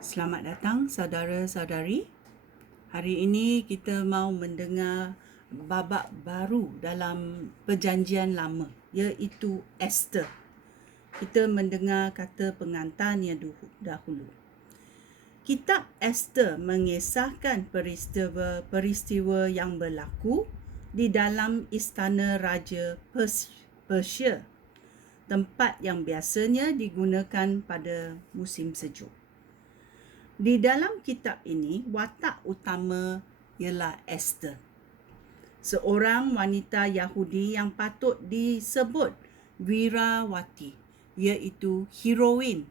Selamat datang saudara-saudari. Hari ini kita mau mendengar babak baru dalam perjanjian lama, iaitu Esther. Kita mendengar kata pengantarnya dahulu. Kitab Esther mengisahkan peristiwa yang berlaku di dalam istana Raja Persia, tempat yang biasanya digunakan pada musim sejuk. Di dalam kitab ini, watak utama ialah Esther, seorang wanita Yahudi yang patut disebut wirawati, iaitu heroin,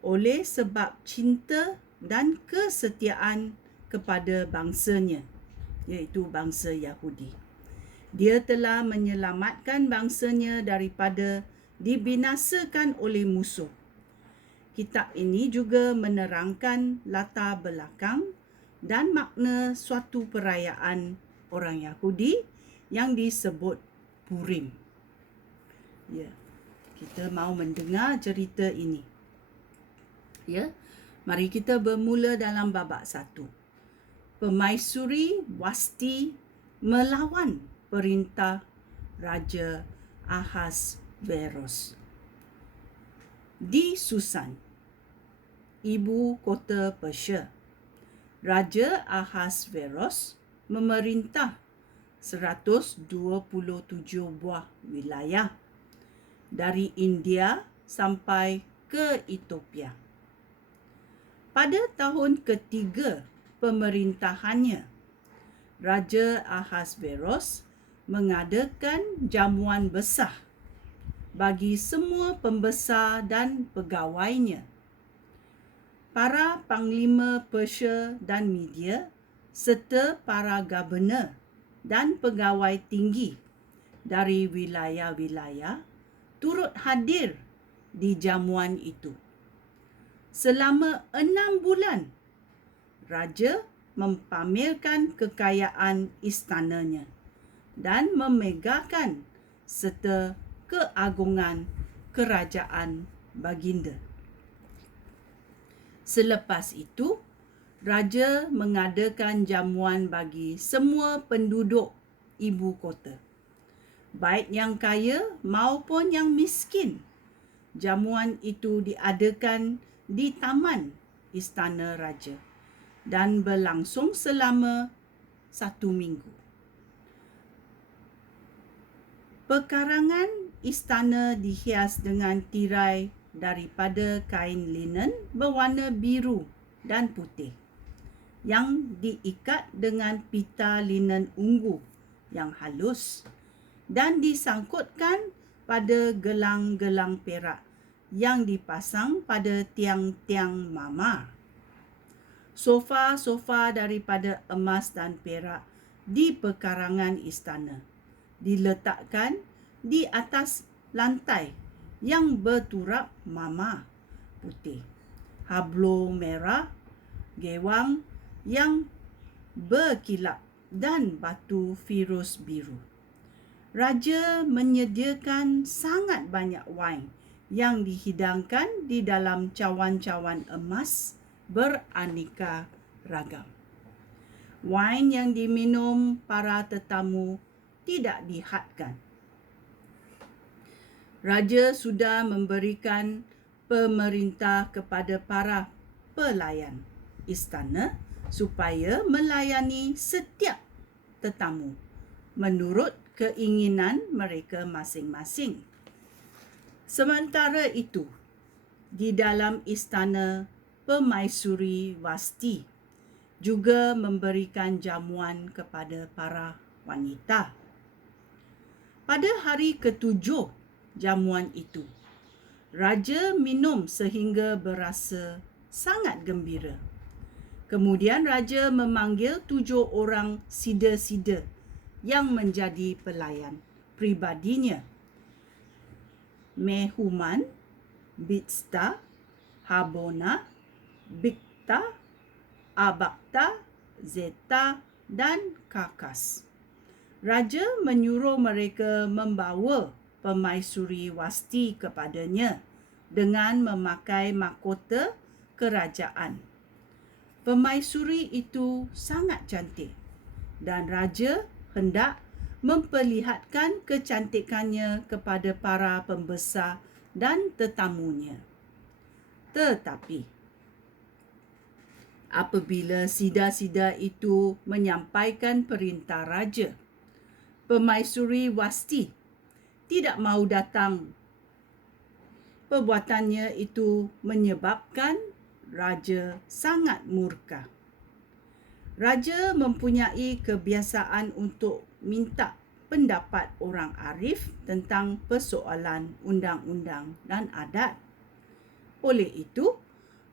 oleh sebab cinta dan kesetiaan kepada bangsanya, iaitu bangsa Yahudi. Dia telah menyelamatkan bangsanya daripada dibinasakan oleh musuh. Kitab ini juga menerangkan latar belakang dan makna suatu perayaan orang Yahudi yang disebut Purim. Ya, kita mau mendengar cerita ini. Ya, mari kita bermula dalam babak 1. Permaisuri Wasti melawan perintah Raja Ahasveros. Di Susan, ibu kota Persia, Raja Ahasveros memerintah 127 buah wilayah dari India sampai ke Ethiopia. Pada tahun ketiga pemerintahannya, Raja Ahasveros mengadakan jamuan besar bagi semua pembesar dan pegawainya. Para panglima Persia dan Media serta para gubernur dan pegawai tinggi dari wilayah-wilayah turut hadir di jamuan itu. Selama 6 bulan, Raja mempamerkan kekayaan istananya dan memegahkan serta keagungan kerajaan baginda. Selepas itu, Raja mengadakan jamuan bagi semua penduduk ibu kota, baik yang kaya maupun yang miskin. Jamuan itu diadakan di taman istana Raja dan berlangsung selama 1 minggu. Pekarangan istana dihias dengan tirai daripada kain linen berwarna biru dan putih yang diikat dengan pita linen ungu yang halus dan disangkutkan pada gelang-gelang perak yang dipasang pada tiang-tiang mama. Sofa-sofa daripada emas dan perak di pekarangan istana diletakkan di atas lantai yang berturap mama putih, hablo merah, gewang yang berkilap dan batu firus biru. Raja menyediakan sangat banyak wain yang dihidangkan di dalam cawan-cawan emas beraneka ragam. Wain yang diminum para tetamu tidak dihadkan. Raja sudah memberikan pemerintah kepada para pelayan istana supaya melayani setiap tetamu menurut keinginan mereka masing-masing. Sementara itu, di dalam istana Permaisuri Wasti juga memberikan jamuan kepada para wanita. Pada hari ketujuh jamuan itu, Raja minum sehingga berasa sangat gembira. Kemudian Raja memanggil 7 orang sida-sida yang menjadi pelayan pribadinya. Mehuman, Biztha, Harbona, Bigtha, Abagtha, Zethar dan Karkas. Raja menyuruh mereka membawa Permaisuri Wasti kepadanya dengan memakai mahkota kerajaan. Permaisuri itu sangat cantik dan raja hendak memperlihatkan kecantikannya kepada para pembesar dan tetamunya. Tetapi apabila sida-sida itu menyampaikan perintah raja, Permaisuri Wasti tidak mahu datang. Perbuatannya itu menyebabkan raja sangat murka. Raja mempunyai kebiasaan untuk minta pendapat orang arif tentang persoalan undang-undang dan adat. Oleh itu,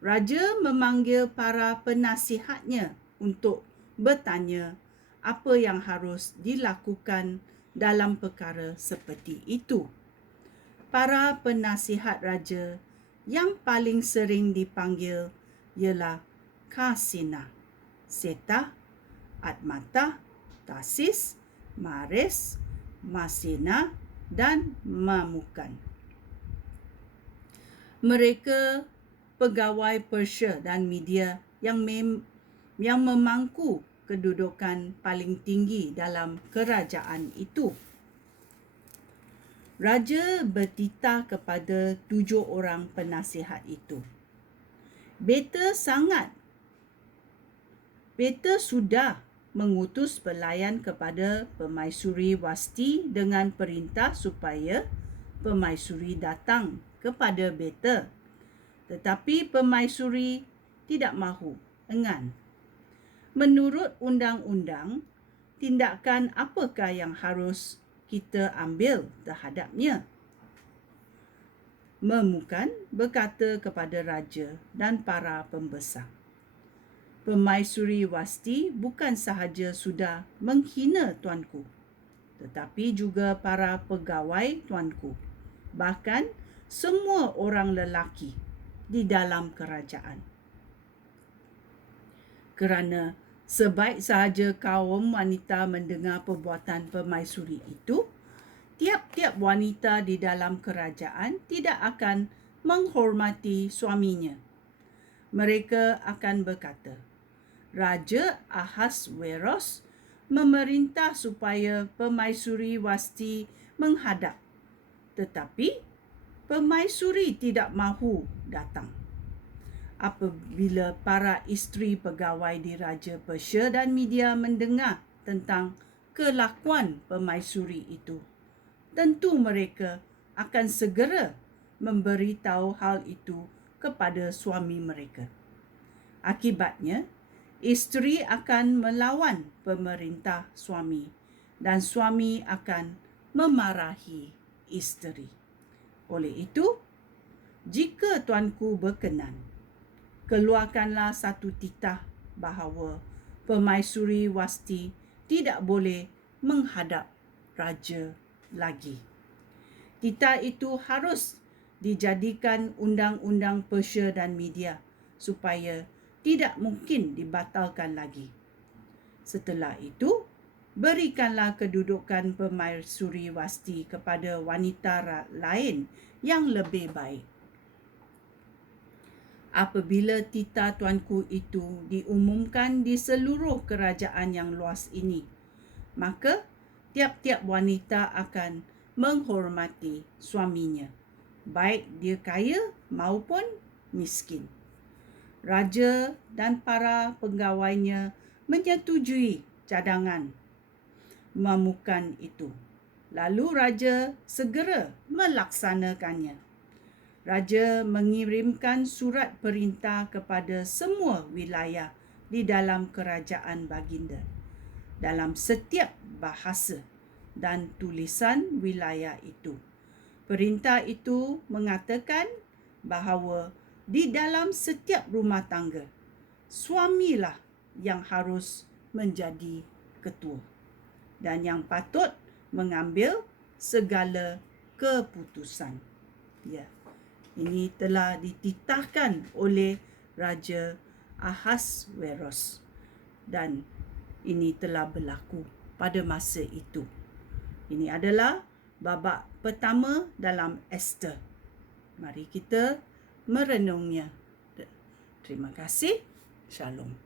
raja memanggil para penasihatnya untuk bertanya apa yang harus dilakukan dalam perkara seperti itu. Para penasihat raja yang paling sering dipanggil ialah Kasina, Seta, Atmata, Tasis, Mares, Masina dan Mamukan. Mereka pegawai Persia dan Media yang memangku kedudukan paling tinggi dalam kerajaan itu. Raja bertitah kepada 7 orang penasihat itu. Beta sudah mengutus pelayan kepada Permaisuri Wasti dengan perintah supaya Permaisuri datang kepada beta. Tetapi Permaisuri tidak mahu, enggan. Menurut undang-undang, tindakan apakah yang harus kita ambil terhadapnya? Mamukan berkata kepada raja dan para pembesar, Permaisuri Wasti bukan sahaja sudah menghina tuanku, tetapi juga para pegawai tuanku, bahkan semua orang lelaki di dalam kerajaan. Kerana sebaik sahaja kaum wanita mendengar perbuatan permaisuri itu, tiap-tiap wanita di dalam kerajaan tidak akan menghormati suaminya. Mereka akan berkata, Raja Ahasveros memerintah supaya Permaisuri Wasti menghadap, tetapi Permaisuri tidak mahu datang. Apabila para isteri pegawai di Raja Persia dan Media mendengar tentang kelakuan Permaisuri itu, tentu mereka akan segera memberitahu hal itu kepada suami mereka. Akibatnya, isteri akan melawan pemerintah suami dan suami akan memarahi isteri. Oleh itu, jika tuanku berkenan, keluarkanlah satu titah bahawa Permaisuri Wasti tidak boleh menghadap raja lagi. Titah itu harus dijadikan undang-undang Persia dan Media supaya tidak mungkin dibatalkan lagi. Setelah itu, berikanlah kedudukan Permaisuri Wasti kepada wanita lain yang lebih baik. Apabila titah tuanku itu diumumkan di seluruh kerajaan yang luas ini, maka tiap-tiap wanita akan menghormati suaminya, baik dia kaya maupun miskin. Raja dan para pegawainya menyetujui cadangan Mamukan itu. Lalu raja segera melaksanakannya. Raja mengirimkan surat perintah kepada semua wilayah di dalam kerajaan baginda, dalam setiap bahasa dan tulisan wilayah itu. Perintah itu mengatakan bahawa di dalam setiap rumah tangga, suamilah yang harus menjadi ketua dan yang patut mengambil segala keputusan. Ya. Ini telah dititahkan oleh Raja Ahasveros dan ini telah berlaku pada masa itu. Ini adalah babak pertama dalam Esther. Mari kita merenungnya. Terima kasih. Shalom.